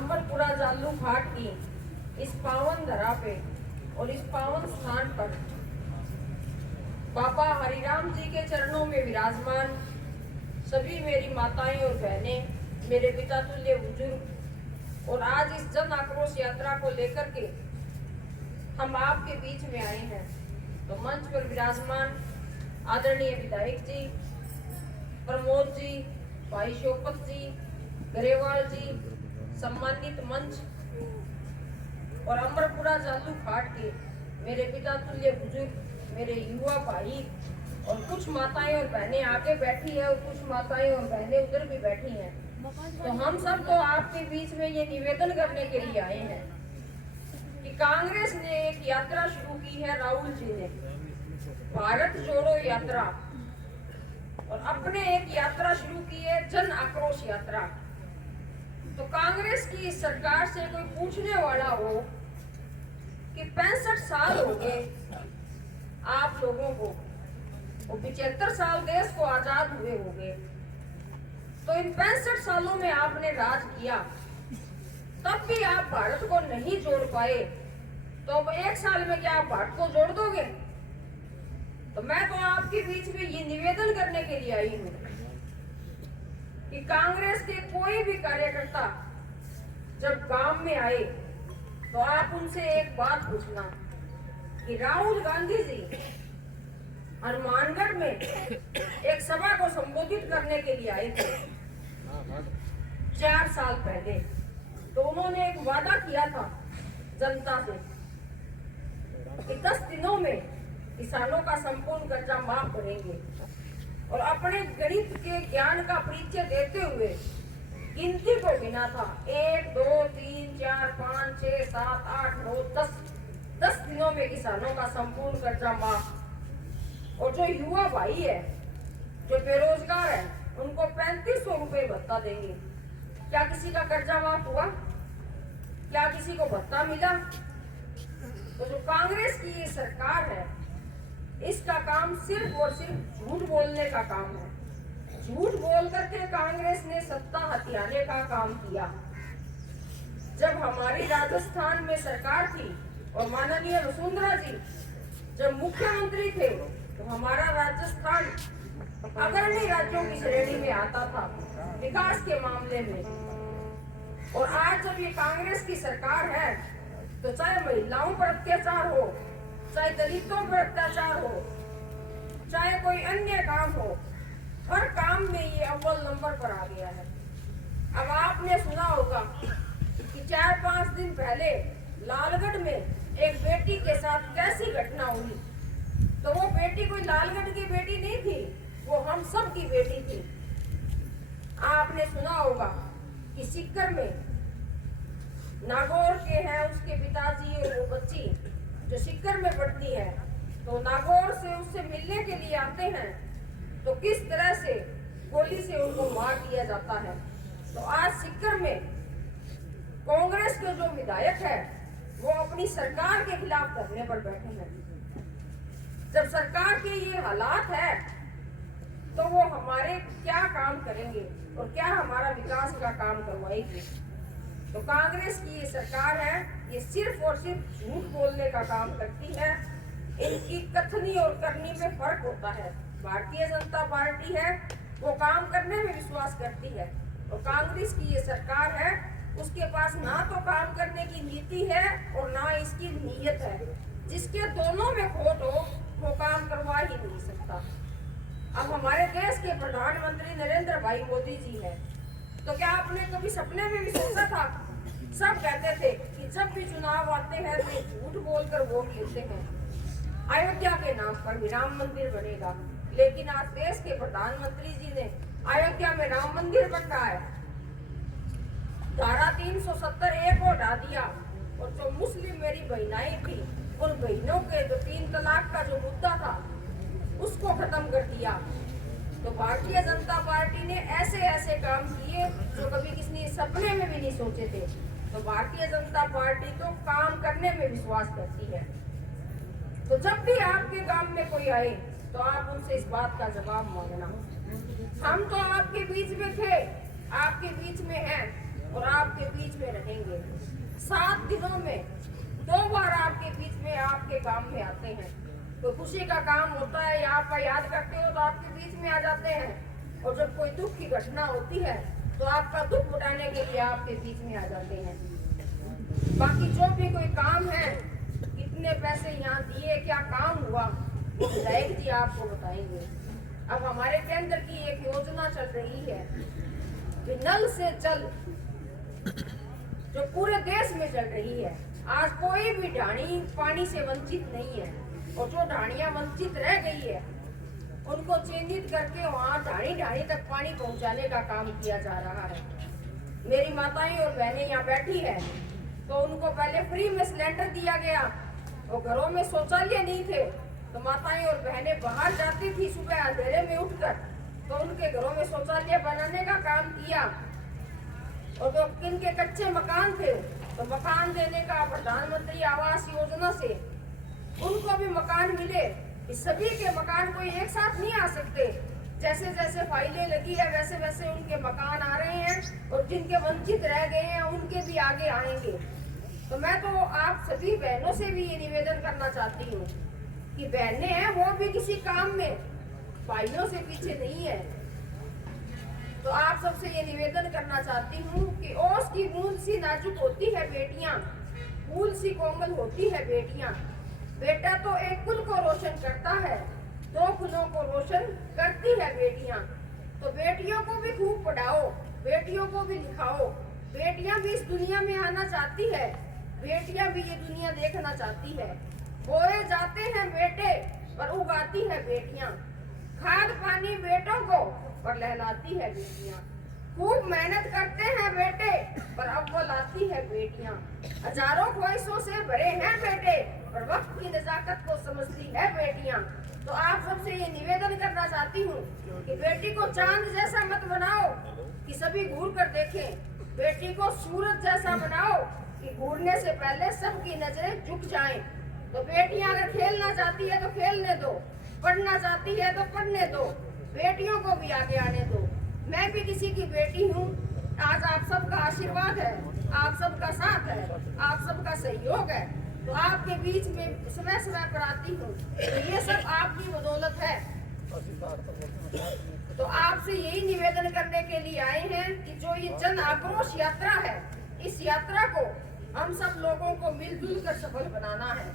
अमरपुरा जालू घाट की इस पावन धरा पे और इस पावन स्थान पर बाबा हरिराम जी के चरणों में विराजमान सभी मेरी माताएं और बहनें, मेरे पिता तुल्य बुजुर्ग, और आज इस जन आक्रोश यात्रा को लेकर के हम आपके बीच में आए हैं। तो मंच पर विराजमान आदरणीय विधायक जी, प्रमोद जी, भाई शोपत जी, गरेवाल जी, सम्मानित मंच और अमरपुरा जालू घाट के मेरे पिता तुल्य बुजुर्ग, मेरे युवा भाई और कुछ माताएं और बहनें आगे बैठी है और कुछ माताएं और बहनें उधर भी बैठी हैं। तो हम सब तो आपके बीच में ये निवेदन करने के लिए आए हैं कि कांग्रेस ने एक यात्रा शुरू की है, राहुल जी ने भारत जोड़ो यात्रा, और अपने एक यात्रा शुरू की है जन आक्रोश यात्रा। तो कांग्रेस की सरकार से कोई पूछने वाला हो कि 65 साल हो गए आप लोगों को, और 75 साल देश को आजाद हुए हो गए, तो इन 65 सालों में आपने राज किया, तब भी आप भारत को नहीं जोड़ पाए, तो अब 1 साल में क्या आप भारत को जोड़ दोगे? तो मैं तो आपके बीच में ये निवेदन करने के लिए आई हूँ कि कांग्रेस के कोई भी कार्यकर्ता जब गांव में आए तो आप उनसे एक बात पूछना कि राहुल गांधी जी हनुमानगढ़ में एक सभा को संबोधित करने के लिए आए थे 4 साल पहले। तो उन्होंने एक वादा किया था जनता से कि 10 दिनों में किसानों का संपूर्ण कर्जा माफ करेंगे, और अपने गणित के ज्ञान का परिचय देते हुए गिनती को गिना था 1 2 3 4 5 6 7 8 9 10 दिनों में किसानों का संपूर्ण कर्जा माफ। और जो युवा भाई है, जो बेरोजगार है, उनको 3500 रुपए भत्ता देंगे। क्या किसी का कर्जा माफ हुआ? क्या किसी को भत्ता मिला? तो जो कांग्रेस की ये सरकार है, इसका काम सिर्फ और सिर्फ झूठ बोलने का काम है। झूठ बोल करके कांग्रेस ने सत्ता हथियाने का काम किया। जब हमारी राजस्थान में सरकार थी और माननीय वसुंधरा जी जब मुख्यमंत्री थे, तो हमारा राजस्थान अग्रणी राज्यों की श्रेणी में आता था विकास के मामले में। और आज जब ये कांग्रेस की सरकार है, तो चाहे महिलाओं पर अत्याचार हो, चाहे दलितों पर अत्याचार हो, चाहे कोई अन्य काम हो, हर काम में ये अव्वल नंबर पर आ गया है। अब आपने सुना होगा कि 4-5 दिन पहले लालगढ़ में एक बेटी के साथ कैसी घटना हुई। तो वो बेटी कोई लालगढ़ की बेटी नहीं थी, वो हम सब की बेटी थी। आपने सुना होगा कि सीकर में नागौर के हैं उसके पिताजी और वो बच्ची जो सीकर में पढ़ती है, तो नागौर से उससे मिलने के लिए आते हैं, तो किस तरह से गोली से उनको मार दिया जाता है। तो आज सीकर में कांग्रेस के जो विधायक है, वो अपनी सरकार के खिलाफ धरने पर बैठे हैं। जब सरकार के ये हालात है, तो वो हमारे क्या काम करेंगे और क्या हमारा विकास का काम करवाएगी? तो कांग्रेस की ये सरकार है, ये सिर्फ और सिर्फ झूठ बोलने का काम करती है। इनकी कथनी और करनी में फर्क होता है। भारतीय जनता पार्टी है, वो काम करने में विश्वास करती है, और कांग्रेस की ये सरकार है, उसके पास ना तो काम करने की नीति है और ना इसकी नीयत है। जिसके दोनों में खोट हो, वो काम करवा ही नहीं सकता। अब हमारे देश के प्रधानमंत्री नरेंद्र भाई मोदी जी हैं, तो क्या आपने कभी सपने में भी सोचा था? सब कहते थे कि जब भी चुनाव आते हैं तो झूठ बोलकर वोट लेते हैं, अयोध्या के नाम पर भी राम मंदिर बनेगा। लेकिन आज देश के प्रधानमंत्री जी ने अयोध्या में राम मंदिर बन रहा है, धारा 370A को हटा दिया, और जो मुस्लिम मेरी बहनाएं थी, उन बहनों के जो 3 तलाक का जो मुद्दा था, उसको खत्म कर दिया। तो भारतीय जनता पार्टी ने ऐसे ऐसे काम किए जो कभी किसी ने सपने में भी नहीं सोचे थे। तो भारतीय जनता पार्टी तो काम करने में विश्वास करती है। तो जब भी आपके काम में कोई आए, तो आप उनसे इस बात का जवाब मांगना। हम तो आपके बीच में थे, आपके बीच में हैं, और आपके बीच में रहेंगे। 7 दिनों में 2 बार आपके बीच में, आपके काम में आते हैं। कोई खुशी का काम होता है या आप याद करते हो तो आपके बीच में आ जाते हैं, और जब कोई दुख की घटना होती है तो आपका दुख मिटाने के लिए आपके बीच में आ जाते हैं। बाकी जो भी कोई काम है, कितने पैसे यहाँ दिए, क्या काम हुआ, वो विधायक जी आपको बताएंगे। अब हमारे केंद्र की एक योजना चल रही है कि नल से जल, जो पूरे देश में चल रही है। आज कोई भी ढाणी पानी से वंचित नहीं है, और जो ढाणियां वंचित रह गई है उनको चिन्हित करके वहाँ ढाणी ढाणी तक पानी पहुँचाने का काम किया जा रहा है। मेरी माताएं और बहनें यहाँ बैठी है, तो उनको पहले फ्री में सिलेंडर दिया गया, और घरों में शौचालय नहीं थे, तो माताएं और बहनें बाहर जाती थी सुबह अंधेरे में उठकर, तो उनके घरों में शौचालय बनाने का काम किया। और जो किनके कच्चे मकान थे, तो मकान देने का प्रधानमंत्री आवास योजना से उनको भी मकान मिले। इस सभी के मकान कोई एक साथ नहीं आ सकते, जैसे जैसे फाइलें लगी है वैसे वैसे उनके मकान आ रहे हैं, और जिनके वंचित रह गए हैं उनके भी आगे आएंगे। तो मैं तो आप सभी बहनों से भी ये निवेदन करना चाहती हूँ कि बहनें हैं वो भी किसी काम में भाइयों से पीछे नहीं है। तो आप सबसे ये निवेदन करना चाहती हूँ कि ओस की बूंद सी नाजुक होती है बेटियां, फूल सी कोमल होती है बेटियां। बेटा तो एक कुल को रोशन करता है, 2 कुलों को रोशन करती है बेटियां। तो बेटियों को भी खूब पढ़ाओ, बेटियों को भी लिखाओ। बेटियां भी इस दुनिया में आना चाहती है, बेटियां भी ये दुनिया देखना चाहती है। बोए जाते हैं बेटे पर उगाती है बेटियां, खाद पानी बेटों को पर लहलाती है बेटियां। खूब मेहनत करते हैं बेटे पर अव्वल आती है बेटियां। हजारों ख्वाहिशों से भरे हैं बेटे पर वक्त की नजाकत को समझती है बेटियां। तो आप सबसे ये निवेदन करना चाहती हूँ कि बेटी को चांद जैसा मत बनाओ कि सभी घूर कर देखें, बेटी को सूरज जैसा बनाओ कि घूरने से पहले सबकी नजरें झुक जाएं। तो बेटियां अगर खेलना चाहती है तो खेलने दो, पढ़ना चाहती है तो पढ़ने दो, बेटियों को भी आगे आने दो। मैं भी किसी की बेटी हूँ। आज आप सबका आशीर्वाद है, आप सबका साथ है, आप सबका सहयोग है, तो आपके बीच में समय समय पर आती हूँ। तो ये सब आपकी बदौलत है। तो आपसे यही निवेदन करने के लिए आए हैं कि जो ये जन आक्रोश यात्रा है, इस यात्रा को हम सब लोगों को मिलजुल कर सफल बनाना है।